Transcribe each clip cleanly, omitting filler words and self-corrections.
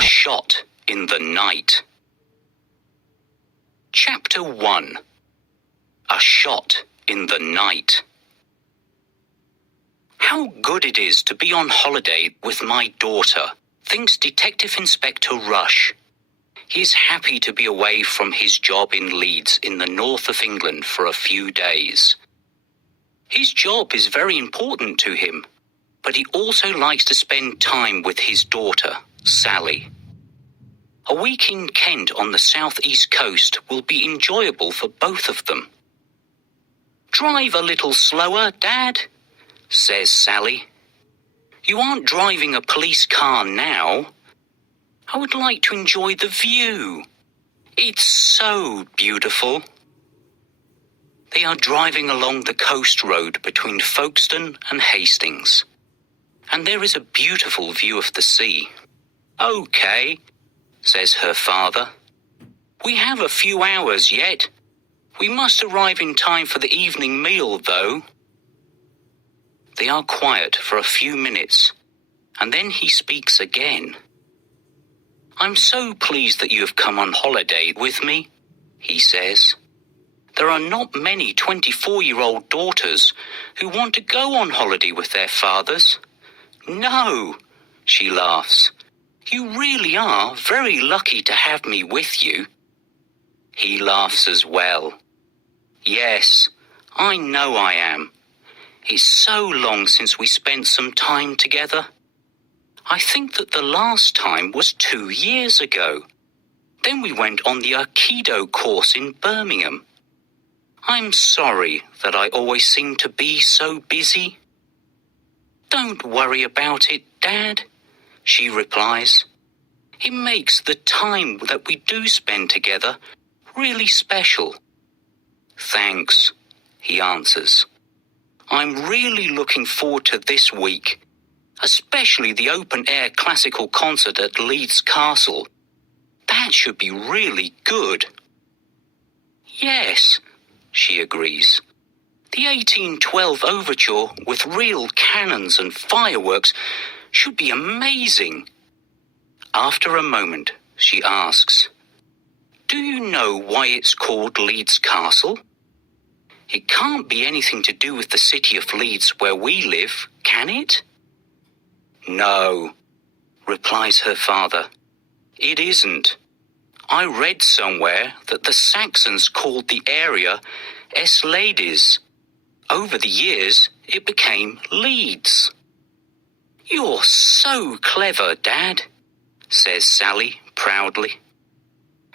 A Shot in the Night. Chapter 1. A Shot in the Night. How good it is to be on holiday with my daughter, thinks Detective Inspector Rush. He is happy to be away from his job in Leeds in the north of England for a few days. His job is very important to him, but he also likes to spend time with his daughter, Sally. A week in Kent on the southeast coast will be enjoyable for both of them. "Drive a little slower, Dad," says Sally. "You aren't driving a police car now. I would like to enjoy the view. It's so beautiful." They are driving along the coast road between Folkestone and Hastings, and there is a beautiful view of the sea. "Okay," says her father. "We have a few hours yet. We must arrive in time for the evening meal, though." They are quiet for a few minutes, and then he speaks again. "I'm so pleased that you have come on holiday with me," he says. "There are not many 24-year-old daughters who want to go on holiday with their fathers." "No," she laughs. "You really are very lucky to have me with you." He laughs as well. "Yes, I know I am. It's so long since we spent some time together. I think that the last time was 2 years ago. Then we went on the Aikido course in Birmingham. I'm sorry that I always seem to be so busy." "Don't worry about it, Dad," she replies. "It makes the time that we do spend together really special." "Thanks," he answers. "I'm really looking forward to this week, especially the open-air classical concert at Leeds Castle. That should be really good." "Yes," she agrees. "The 1812 overture with real cannons and fireworks should be amazing." After a moment, she asks, "Do you know why it's called Leeds Castle? It can't be anything to do with the city of Leeds where we live, can it?" "No," replies her father. "It isn't. I read somewhere that the Saxons called the area Esclades. Over the years, it became Leeds." "You're so clever, Dad," says Sally proudly.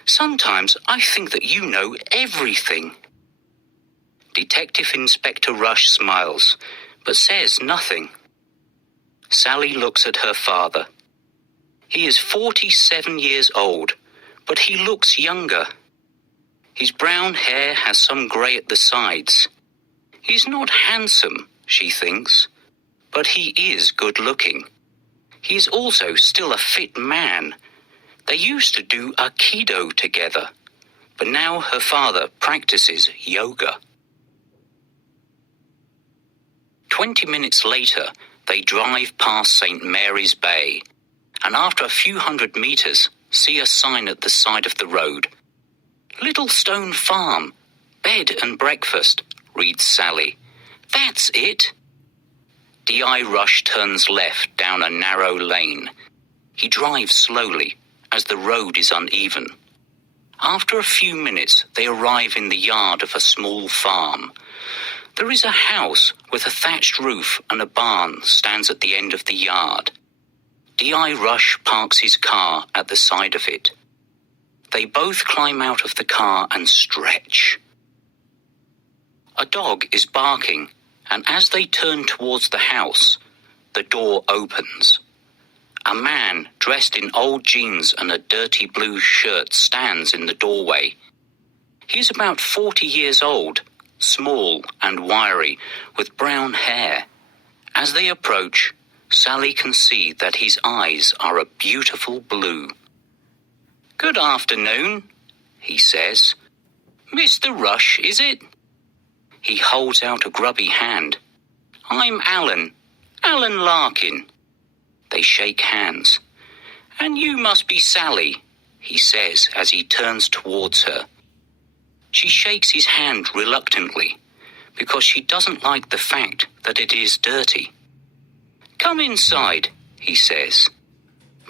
"Sometimes I think that you know everything." Detective Inspector Rush smiles, but says nothing. Sally looks at her father. He is 47 years old, but he looks younger. His brown hair has some grey at the sides. He's not handsome, she thinks, but he is good-looking. He is also still a fit man. They used to do Aikido together, but now her father practices yoga. 20 minutes later, they drive past St. Mary's Bay, and after a few hundred meters, see a sign at the side of the road. "Littlestone Farm, bed and breakfast," reads Sally. "That's it." D.I. Rush turns left down a narrow lane. He drives slowly, as the road is uneven. After a few minutes, they arrive in the yard of a small farm. There is a house with a thatched roof and a barn stands at the end of the yard. D.I. Rush parks his car at the side of it. They both climb out of the car and stretch. A dog is barking, and as they turn towards the house, the door opens. A man dressed in old jeans and a dirty blue shirt stands in the doorway. He is about 40 years old, small and wiry, with brown hair. As they approach, Sally can see that his eyes are a beautiful blue. "Good afternoon," he says. "Mr. Rush, is it?" He holds out a grubby hand. "I'm Alan Larkin." They shake hands. "And you must be Sally," he says as he turns towards her. She shakes his hand reluctantly, because she doesn't like the fact that it is dirty. "Come inside," he says.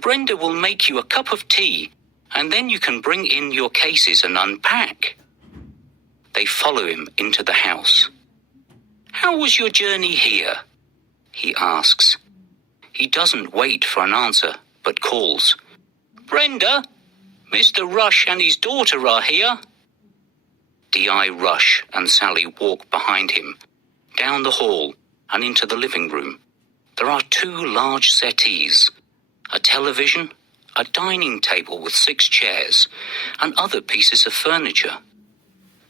"Brenda will make you a cup of tea, and then you can bring in your cases and unpack." They follow him into the house. "How was your journey here?" he asks. He doesn't wait for an answer, but calls, "Brenda, Mr. Rush and his daughter are here." D.I. Rush and Sally walk behind him, down the hall and into the living room. There are 2 large settees, a television, a dining table with 6 chairs, and other pieces of furniture.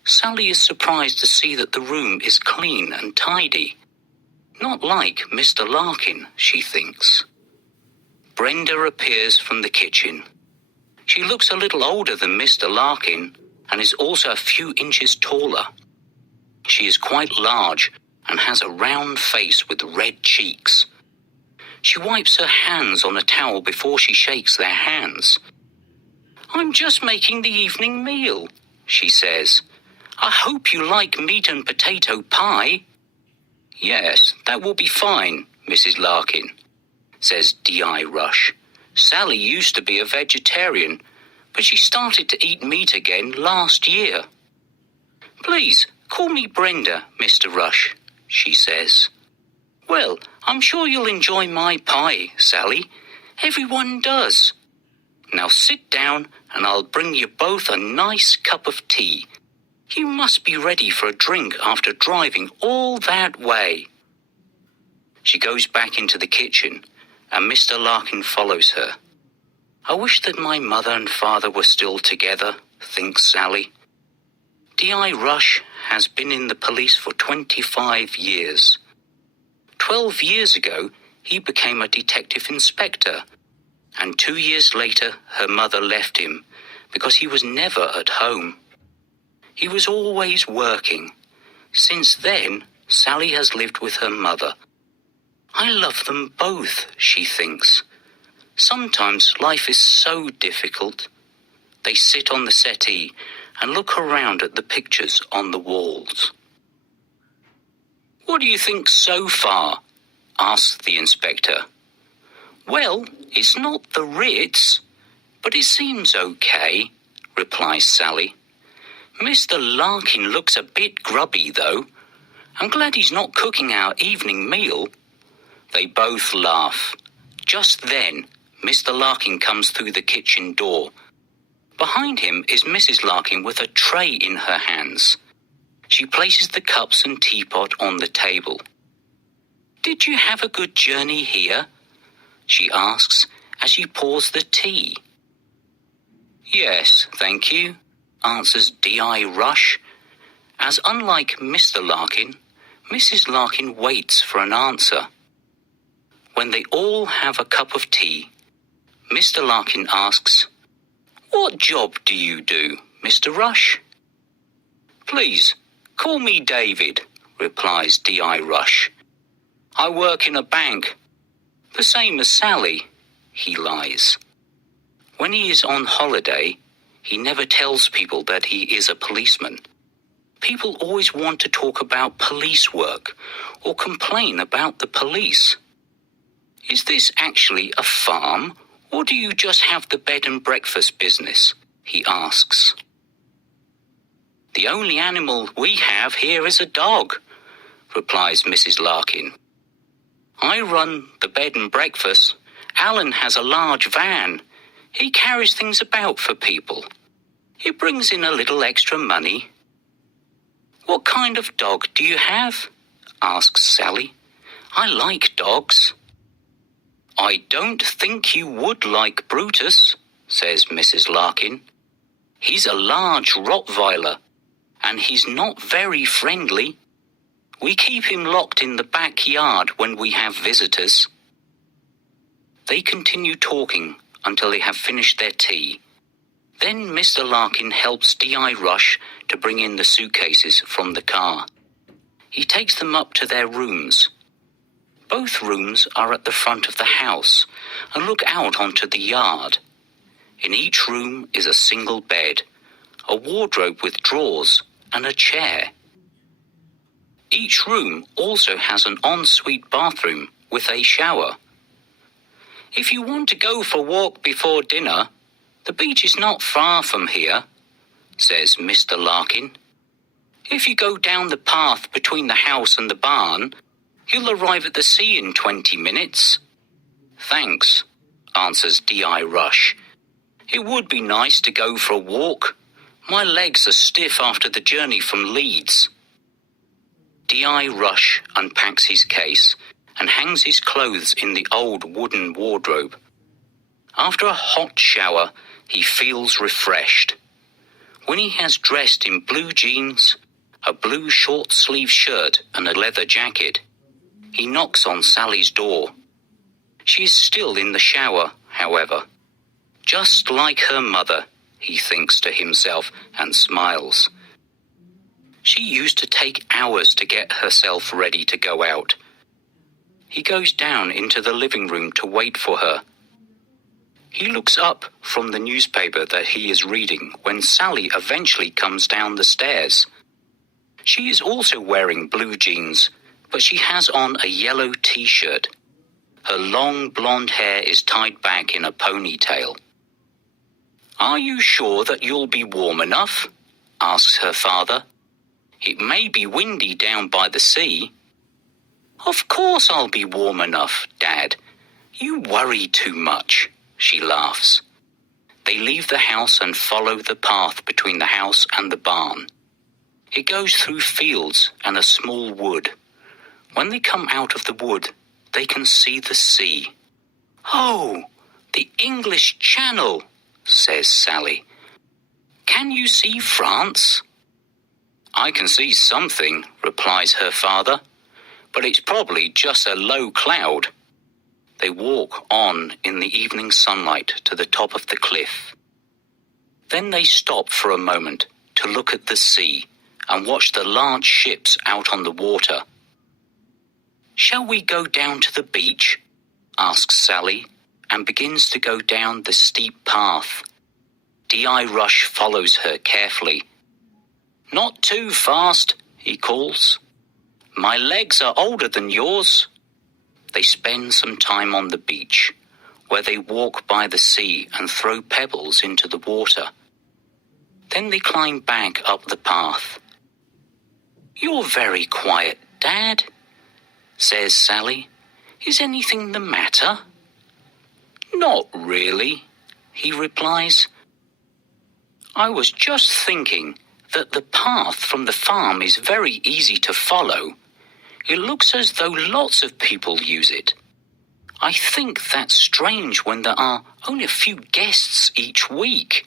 Sally is surprised to see that the room is clean and tidy. Not like Mr. Larkin, she thinks. Brenda appears from the kitchen. She looks a little older than Mr. Larkin and is also a few inches taller. She is quite large and has a round face with red cheeks. She wipes her hands on a towel before she shakes their hands. "I'm just making the evening meal," she says. "I hope you like meat and potato pie." "Yes, that will be fine, Mrs. Larkin," says D.I. Rush. "Sally used to be a vegetarian, but she started to eat meat again last year." "Please, call me Brenda, Mr. Rush," she says. "Well, I'm sure you'll enjoy my pie, Sally. Everyone does. Now sit down and I'll bring you both a nice cup of tea. You must be ready for a drink after driving all that way." She goes back into the kitchen and Mr. Larkin follows her. "I wish that my mother and father were still together," thinks Sally. D.I. Rush has been in the police for 25 years. 12 years ago, he became a detective inspector, and 2 years later, her mother left him because he was never at home. He was always working. Since then, Sally has lived with her mother. "I love them both," she thinks. Sometimes life is so difficult. They sit on the settee and look around at the pictures on the walls. "What do you think so far?" asks the inspector. "Well, it's not the Ritz, but it seems okay," replies Sally. "Mr. Larkin looks a bit grubby, though. I'm glad he's not cooking our evening meal." They both laugh. Just then, Mr. Larkin comes through the kitchen door. Behind him is Mrs. Larkin with a tray in her hands. She places the cups and teapot on the table. "Did you have a good journey here?" she asks as she pours the tea. "Yes, thank you," answers D.I. Rush, as unlike Mr. Larkin, Mrs. Larkin waits for an answer. When they all have a cup of tea, Mr. Larkin asks, "What job do you do, Mr. Rush?" "Please, call me David," replies D.I. Rush. "I work in a bank. The same as Sally," he lies. When he is on holiday, he never tells people that he is a policeman. People always want to talk about police work or complain about the police. "Is this actually a farm, or do you just have the bed and breakfast business?" he asks. "The only animal we have here is a dog," replies Mrs. Larkin. "I run the bed and breakfast. Alan has a large van. He carries things about for people. It brings in a little extra money." "What kind of dog do you have?" asks Sally. "I like dogs." "I don't think you would like Brutus," says Mrs. Larkin. "He's a large Rottweiler, and he's not very friendly. We keep him locked in the backyard when we have visitors." They continue talking until they have finished their tea. Then Mr. Larkin helps D.I. Rush to bring in the suitcases from the car. He takes them up to their rooms. Both rooms are at the front of the house and look out onto the yard. In each room is a single bed, a wardrobe with drawers, and a chair. Each room also has an ensuite bathroom with a shower. If you want to go for a walk before dinner, the beach is not far from here, says Mr. Larkin. If you go down the path between the house and the barn, you'll arrive at the sea in 20 minutes. Thanks, answers D.I. Rush. It would be nice to go for a walk. My legs are stiff after the journey from Leeds. D.I. Rush unpacks his case and hangs his clothes in the old wooden wardrobe. After a hot shower, he feels refreshed. When he has dressed in blue jeans, a blue short-sleeved shirt and a leather jacket, he knocks on Sally's door. She is still in the shower, however. Just like her mother, he thinks to himself and smiles. She used to take hours to get herself ready to go out. He goes down into the living room to wait for her. He looks up from the newspaper that he is reading when Sally eventually comes down the stairs. She is also wearing blue jeans, but she has on a yellow t-shirt. Her long blonde hair is tied back in a ponytail. "Are you sure that you'll be warm enough?" asks her father. "It may be windy down by the sea." "Of course I'll be warm enough, Dad. You worry too much," she laughs. They leave the house and follow the path between the house and the barn. It goes through fields and a small wood. When they come out of the wood, they can see the sea. "Oh, the English Channel," says Sally. "Can you see France?" "I can see something," replies her father, "but it's probably just a low cloud." They walk on in the evening sunlight to the top of the cliff. Then they stop for a moment to look at the sea and watch the large ships out on the water. "Shall we go down to the beach?" asks Sally, and begins to go down the steep path. D.I. Rush follows her carefully. "Not too fast," he calls. "My legs are older than yours." They spend some time on the beach, where they walk by the sea and throw pebbles into the water. Then they climb back up the path. "You're very quiet, Dad," says Sally. "Is anything the matter?" "Not really," he replies. "I was just thinking that the path from the farm is very easy to follow. It looks as though lots of people use it. I think that's strange when there are only a few guests each week."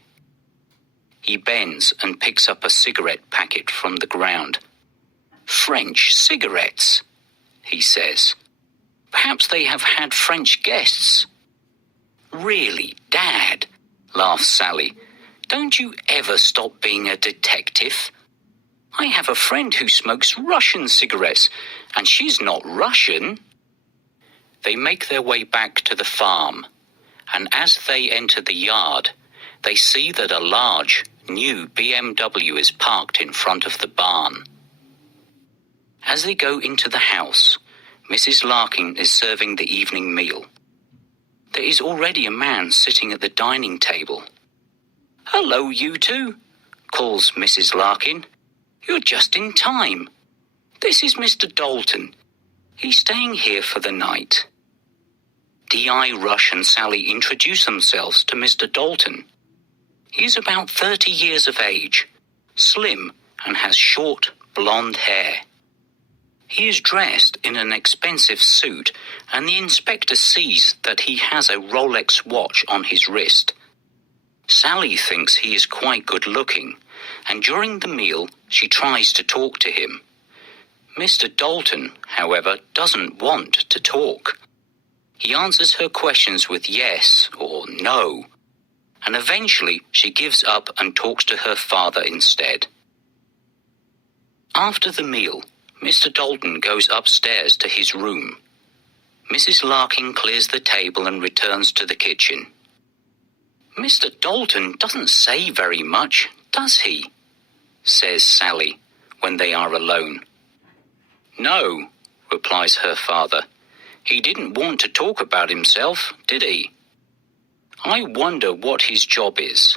He bends and picks up a cigarette packet from the ground. "French cigarettes," he says. "Perhaps they have had French guests." "Really, Dad," laughs Sally, "don't you ever stop being a detective? I have a friend who smokes Russian cigarettes, and she's not Russian." They make their way back to the farm, and as they enter the yard, they see that a large, new BMW is parked in front of the barn. As they go into the house, Mrs. Larkin is serving the evening meal. There is already a man sitting at the dining table. "Hello, you two," calls Mrs. Larkin. "You're just in time. This is Mr. Dalton. He's staying here for the night." D.I. Rush and Sally introduce themselves to Mr. Dalton. He is about 30 years of age, slim, and has short, blonde hair. He is dressed in an expensive suit, and the inspector sees that he has a Rolex watch on his wrist. Sally thinks he is quite good-looking, and during the meal she tries to talk to him. Mr. Dalton, however, doesn't want to talk. He answers her questions with yes or no, and eventually she gives up and talks to her father instead. After the meal, Mr. Dalton goes upstairs to his room. Mrs. Larkin clears the table and returns to the kitchen. "Mr. Dalton doesn't say very much, does he?" says Sally when they are alone. "No," replies her father. "He didn't want to talk about himself, did he? I wonder what his job is.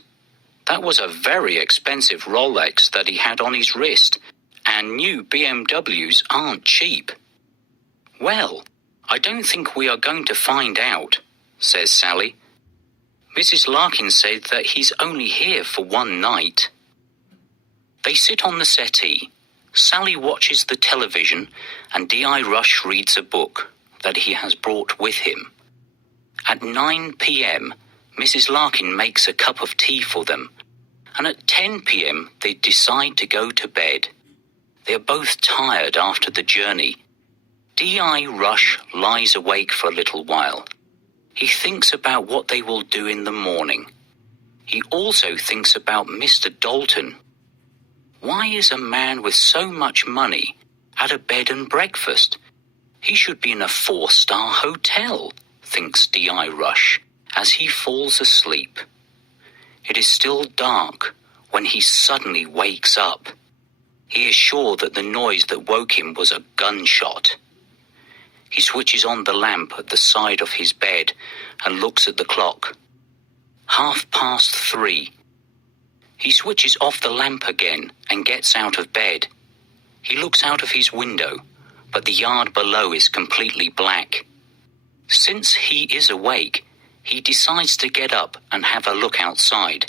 That was a very expensive Rolex that he had on his wrist, and new BMWs aren't cheap." "Well, I don't think we are going to find out," says Sally. "Mrs. Larkin said that he's only here for one night." They sit on the settee. Sally watches the television and D.I. Rush reads a book that he has brought with him. At 9 p.m, Mrs. Larkin makes a cup of tea for them, and at 10 p.m. they decide to go to bed. They are both tired after the journey. D.I. Rush lies awake for a little while. He thinks about what they will do in the morning. He also thinks about Mr. Dalton. Why is a man with so much money at a bed and breakfast? He should be in a 4-star hotel, thinks D.I. Rush, as he falls asleep. It is still dark when he suddenly wakes up. He is sure that the noise that woke him was a gunshot. He switches on the lamp at the side of his bed and looks at the clock. 3:30. He switches off the lamp again and gets out of bed. He looks out of his window, but the yard below is completely black. Since he is awake, he decides to get up and have a look outside.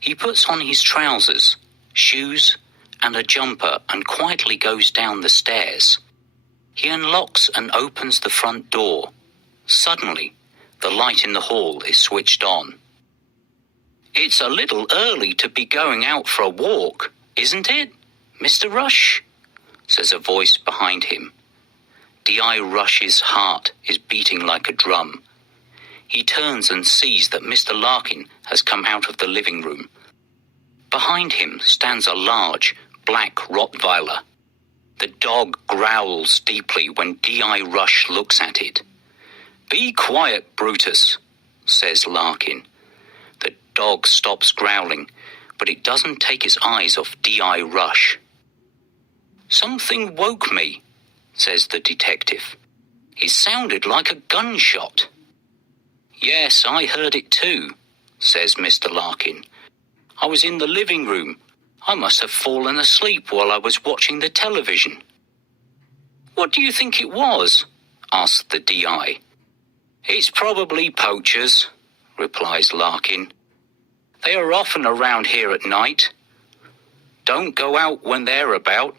He puts on his trousers, shoes, and a jumper and quietly goes down the stairs. He unlocks and opens the front door. Suddenly, the light in the hall is switched on. "It's a little early to be going out for a walk, isn't it, Mr. Rush?" says a voice behind him. D.I. Rush's heart is beating like a drum. He turns and sees that Mr. Larkin has come out of the living room. Behind him stands a large, black Rottweiler. The dog growls deeply when D.I. Rush looks at it. "Be quiet, Brutus," says Larkin. The dog stops growling, but it doesn't take its eyes off D.I. Rush. "Something woke me," says the detective. "It sounded like a gunshot." "Yes, I heard it too," says Mr. Larkin. "I was in the living room. I must have fallen asleep while I was watching the television." "What do you think it was?" asked the D.I. "It's probably poachers," replies Larkin. "They are often around here at night. Don't go out when they're about.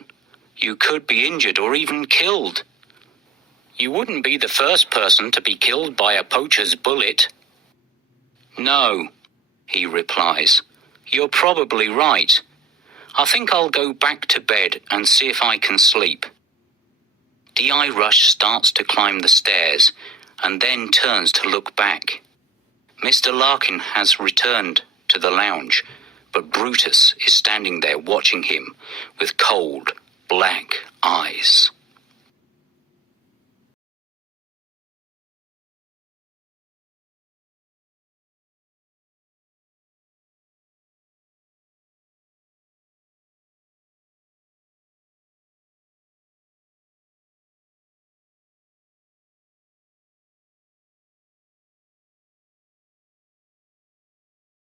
You could be injured or even killed. You wouldn't be the first person to be killed by a poacher's bullet." "No," he replies. "You're probably right. I think I'll go back to bed and see if I can sleep." D.I. Rush starts to climb the stairs and then turns to look back. Mr. Larkin has returned to the lounge, but Brutus is standing there watching him with cold, black eyes.